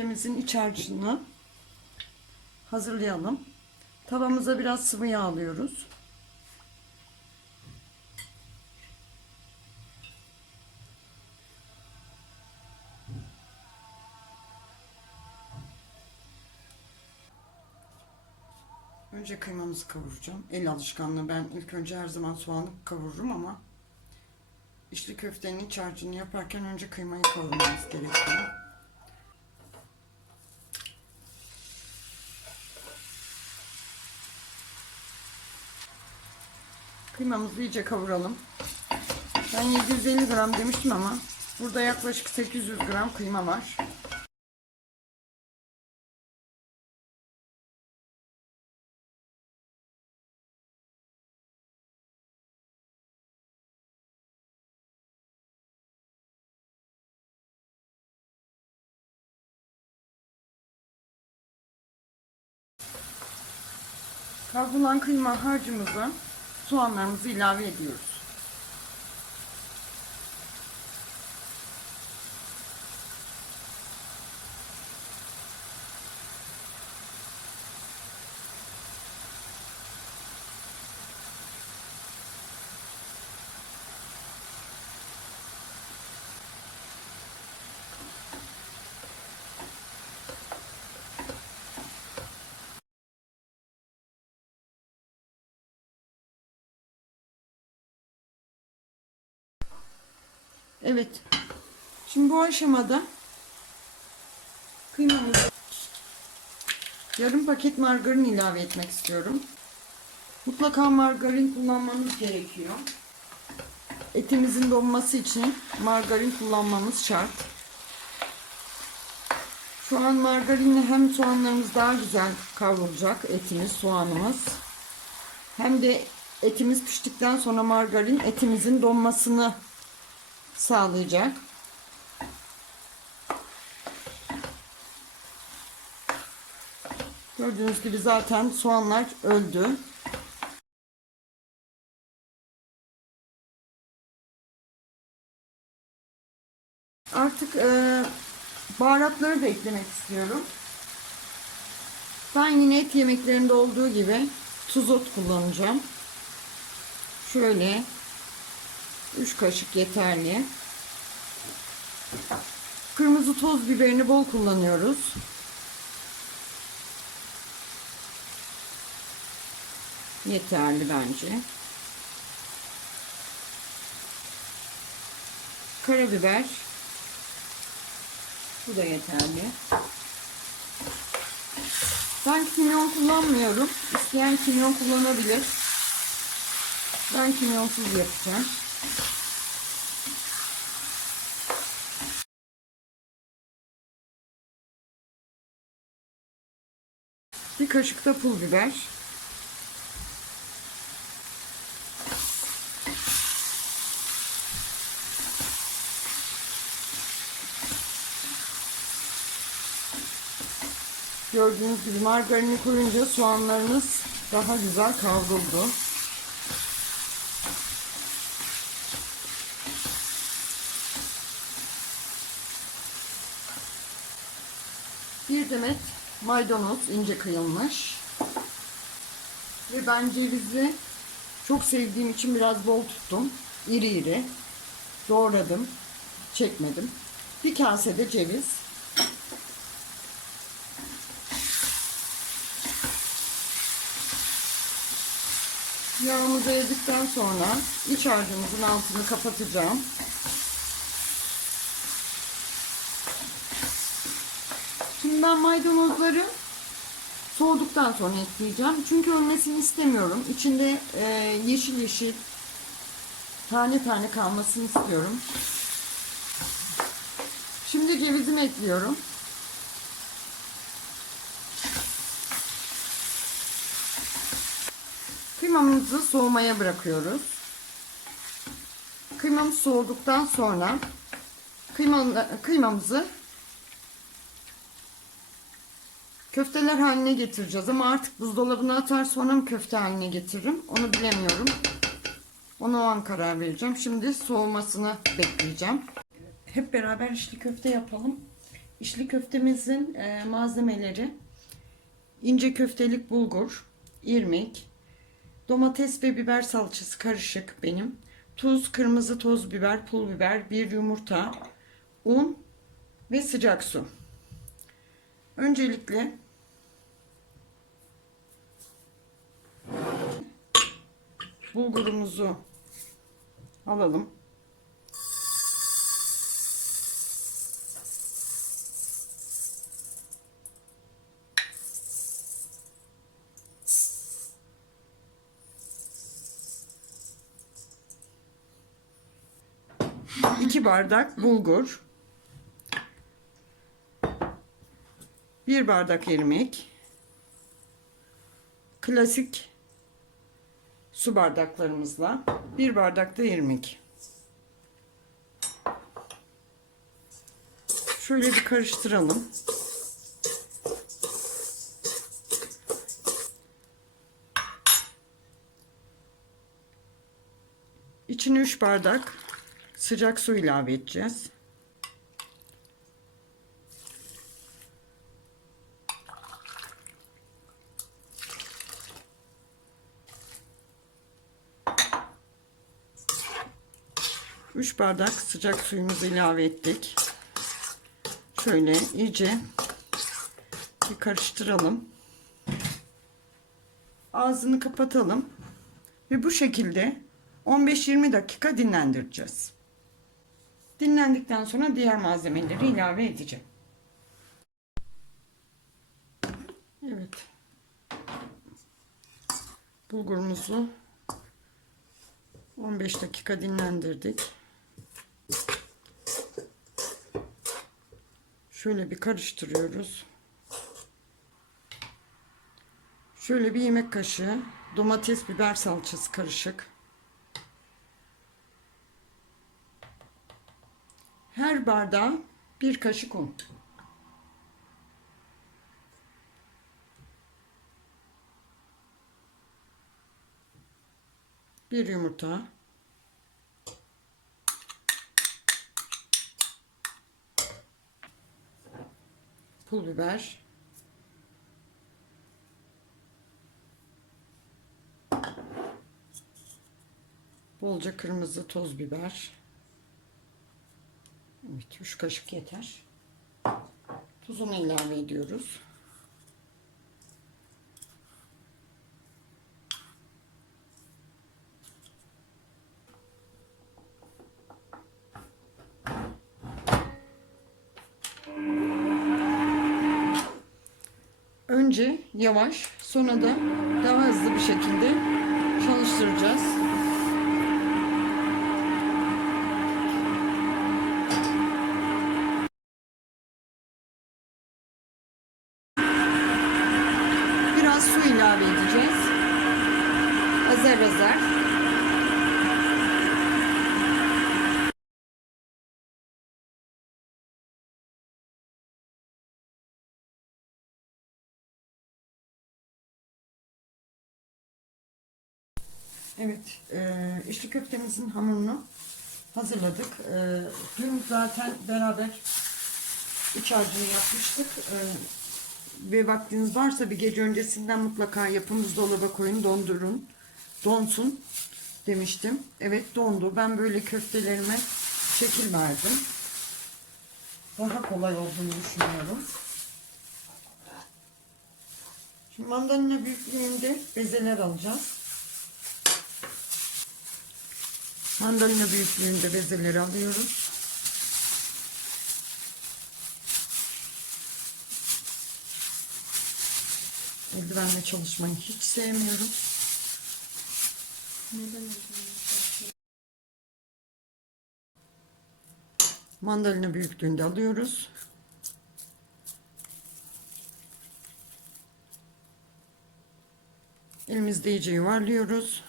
Köftemizin iç harcını hazırlayalım. Tavamıza biraz sıvı yağ alıyoruz. Önce kıymamızı kavuracağım. El alışkanlığı. Ben ilk önce her zaman soğanı kavururum ama içli köftenin iç harcını yaparken önce kıymayı kavurmamız gerekiyor. Kıymamızı iyice kavuralım. Ben 750 gram demiştim ama burada yaklaşık 800 gram kıyma var. Kavrulan kıyma harcımızı soğanlarımızı ilave ediyoruz. Evet. Şimdi bu aşamada kıymamızı yarım paket margarin ilave etmek istiyorum. Mutlaka margarin kullanmanız gerekiyor. Etimizin donması için margarin kullanmamız şart. Şu an margarinle hem soğanlarımız daha güzel kavrulacak etimiz, soğanımız. Hem de etimiz piştikten sonra margarin etimizin donmasını sağlayacak. Gördüğünüz gibi zaten soğanlar öldü. Artık e, baharatları da eklemek istiyorum. Ben yine et yemeklerinde olduğu gibi tuz ot kullanacağım. Şöyle 3 kaşık yeterli. Kırmızı toz biberini bol kullanıyoruz. Yeterli bence. Karabiber. Bu da yeterli. Ben kimyon kullanmıyorum. İsteyen kimyon kullanabilir. Ben kimyonsuz yapacağım. Bir kaşık da pul biber. Gördüğünüz gibi margarini koyunca soğanlarınız daha güzel kavruldu. Bir demet maydanoz ince kıyılmış. Ve ben cevizi çok sevdiğim için biraz bol tuttum. İri iri doğradım. Çekmedim. Bir kase de ceviz. Yağımızı yedikten sonra iç harcımızın altını kapatacağım. Ben maydanozları soğuduktan sonra ekleyeceğim. Çünkü ölmesini istemiyorum. İçinde e, yeşil yeşil tane tane kalmasını istiyorum. Şimdi cevizimi ekliyorum. Kıymamızı soğumaya bırakıyoruz. Kıymamız soğuduktan sonra kıymamızı köfteler haline getireceğiz ama artık buzdolabına atar sonra mı köfte haline getiririm onu bilemiyorum. Ona o an karar vereceğim. Şimdi soğumasını bekleyeceğim. Hep beraber içli köfte yapalım. İçli köftemizin e, malzemeleri ince köftelik bulgur, irmik, domates ve biber salçası karışık benim. Tuz, kırmızı toz biber, pul biber, bir yumurta, un ve sıcak su. Öncelikle bulgurumuzu alalım. İki bardak bulgur. Bir bardak irmik. Klasik su bardaklarımızla bir bardak da irmik. Şöyle bir karıştıralım. İçine 3 bardak sıcak su ilave edeceğiz. Üç bardak sıcak suyumuzu ilave ettik. Şöyle iyice bir karıştıralım. Ağzını kapatalım. Ve bu şekilde 15-20 dakika dinlendireceğiz. Dinlendikten sonra diğer malzemeleri ilave edeceğim. Evet. Bulgurumuzu 15 dakika dinlendirdik. Şöyle bir karıştırıyoruz. Şöyle bir yemek kaşığı domates biber salçası karışık. Her bardağa bir kaşık un. Bir yumurta. Pul biber. Bolca kırmızı toz biber. Evet, 3 kaşık yeter. Tuzunu ilave ediyoruz. Önce yavaş, sonra da daha hızlı bir şekilde çalıştıracağız. Biraz su ilave edeceğiz. Azar azar. Evet, e, içli köftemizin hamurunu hazırladık. E, dün zaten beraber iç harcını yapmıştık. E, ve vaktiniz varsa bir gece öncesinden mutlaka yapın buzdolaba koyun dondurun donsun demiştim. Evet dondu. Ben böyle köftelerime şekil verdim. Daha kolay olduğunu düşünüyorum. Şimdi mandalina büyüklüğünde bezeler alacağız. Mandalina büyüklüğünde bezeleri alıyoruz. Eldivenle çalışmayı hiç sevmiyorum. Neden Mandalina büyüklüğünde alıyoruz. Elimizde iyice yuvarlıyoruz.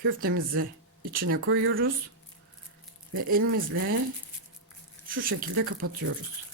Köftemizi içine koyuyoruz ve elimizle şu şekilde kapatıyoruz.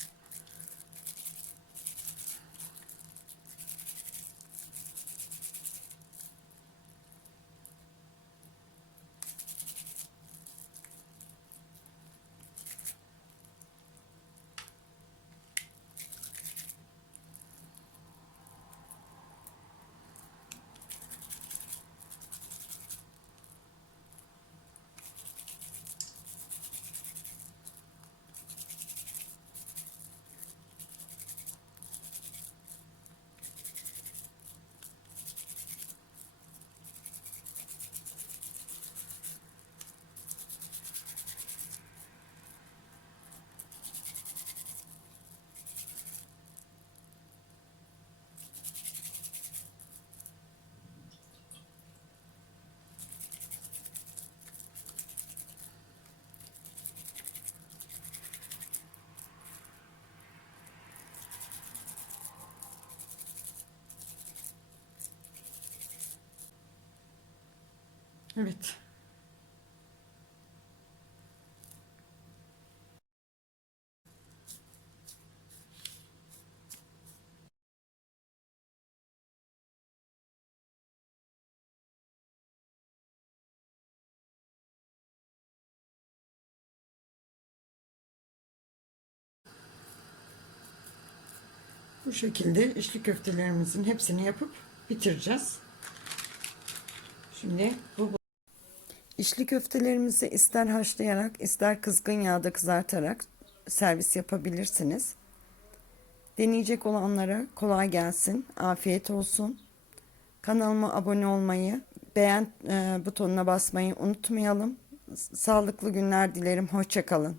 Evet. Bu şekilde içli köftelerimizin hepsini yapıp bitireceğiz. Şimdi bu İçli köftelerimizi ister haşlayarak ister kızgın yağda kızartarak servis yapabilirsiniz. Deneyecek olanlara kolay gelsin, afiyet olsun. Kanalıma abone olmayı, beğen e, butonuna basmayı unutmayalım. Sağlıklı günler dilerim, hoşçakalın.